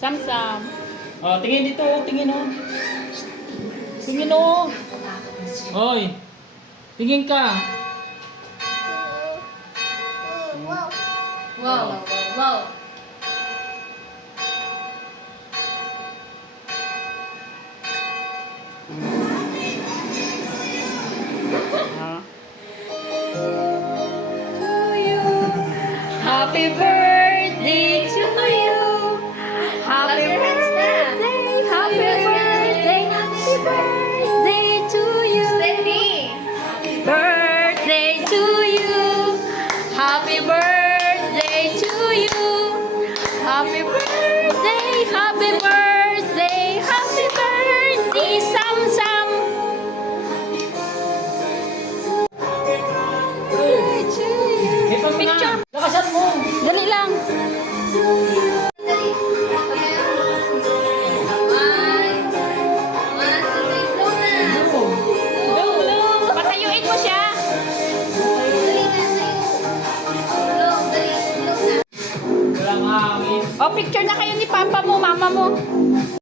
Sam-sam. Oh, tingin dito. Tingin oh. Tingin oh. Oy. Tingin ka. Wow. Wow. Wow. Ah. To you. Happy birthday to you. Happy birthday. Happy birthday. Happy birthday to you. Steady. Birthday to you. Happy birthday to you. Happy birthday. Happy birthday. Happy birthday, Sam Sam. Picture. Lakasan mo! Dali lang. Dali. One, two, three, blow na. Patayuin mo siya. Dali na sa'yo. Blow, dali. Blow na. Walang hangin. O, picture na kayo ni Papa mo, Mama mo.